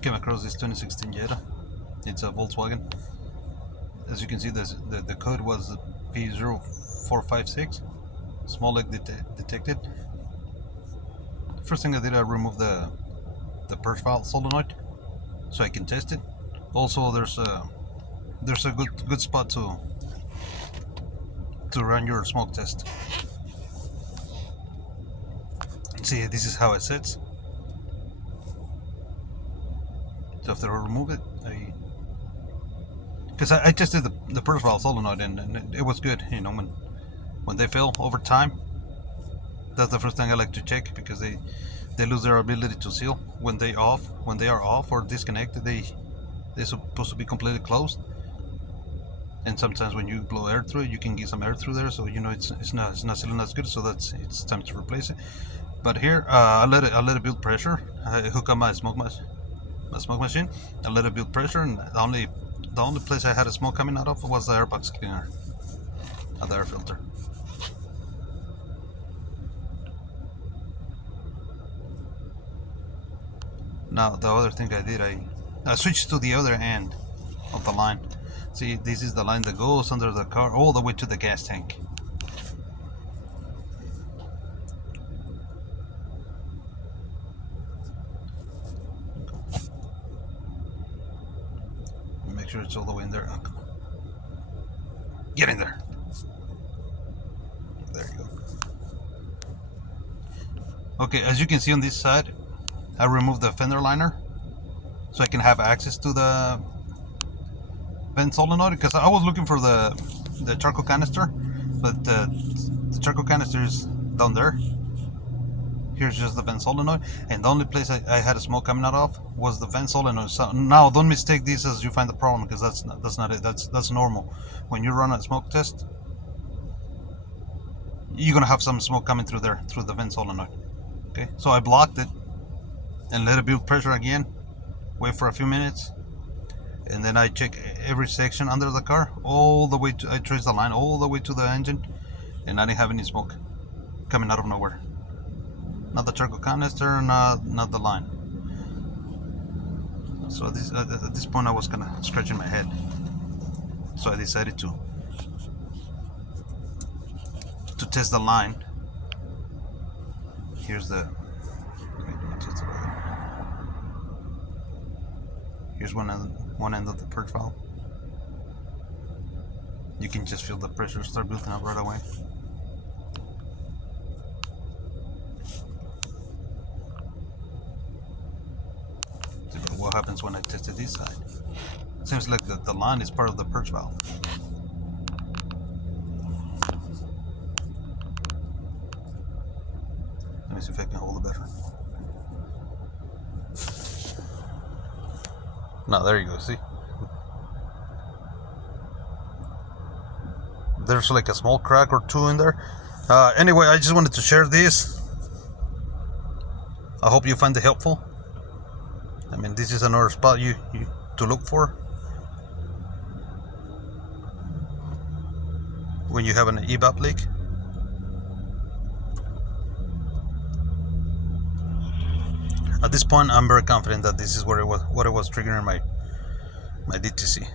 came across this 2016 Jetta. It's a Volkswagen. As you can see, the code was p0456. Small leak detected. First thing I did, I removed the purge valve solenoid so I can test it. Also, there's a good spot to run your smoke test. See, this is how it sits. So after I remove it, because I tested the purge valve solenoid and it was good. You know, when they fail over time, that's the first thing I like to check, because they lose their ability to seal when they are off or disconnected. They're supposed to be completely closed, and sometimes when you blow air through it, you can get some air through there, so you know it's not sealing as good. So it's time to replace it. But here, I let it build pressure. I hook up my smoke machine. I let it build pressure, and the only place I had a smoke coming out of was the airbox cleaner, the air filter. Now the other thing I did, I switched to the other end of the line. See, this is the line that goes under the car all the way to the gas tank. Make sure it's all the way in there. Oh, come on. Get in there. There you go. Okay, as you can see on this side, I removed the fender liner so I can have access to the vent solenoid, because I was looking for the charcoal canister, but the charcoal canister is down there. Here's just the vent solenoid, and the only place I had a smoke coming out of was the vent solenoid. So now don't mistake this as you find the problem, because that's not it. That's normal. When you run a smoke test, you're gonna have some smoke coming through there, through the vent solenoid. Okay, so I blocked it and let it build pressure again, wait for a few minutes, and then I check every section under the car all the way to, I trace the line all the way to the engine, and I didn't have any smoke coming out of nowhere. Not the charcoal canister, not the line. So at this point I was kind of scratching my head, so I decided to test the line. Here's Here's one end of the purge valve. You can just feel the pressure start building up right away. But what happens when I tested this side? Seems like the line is part of the purge valve. Let me see if I can hold it better. No, there you go, see? There's like a small crack or two in there. Anyway, I just wanted to share this. I hope you find it helpful. I mean, this is another spot you to look for when you have an evap leak. At this point, I'm very confident that this is what it was triggering my DTC.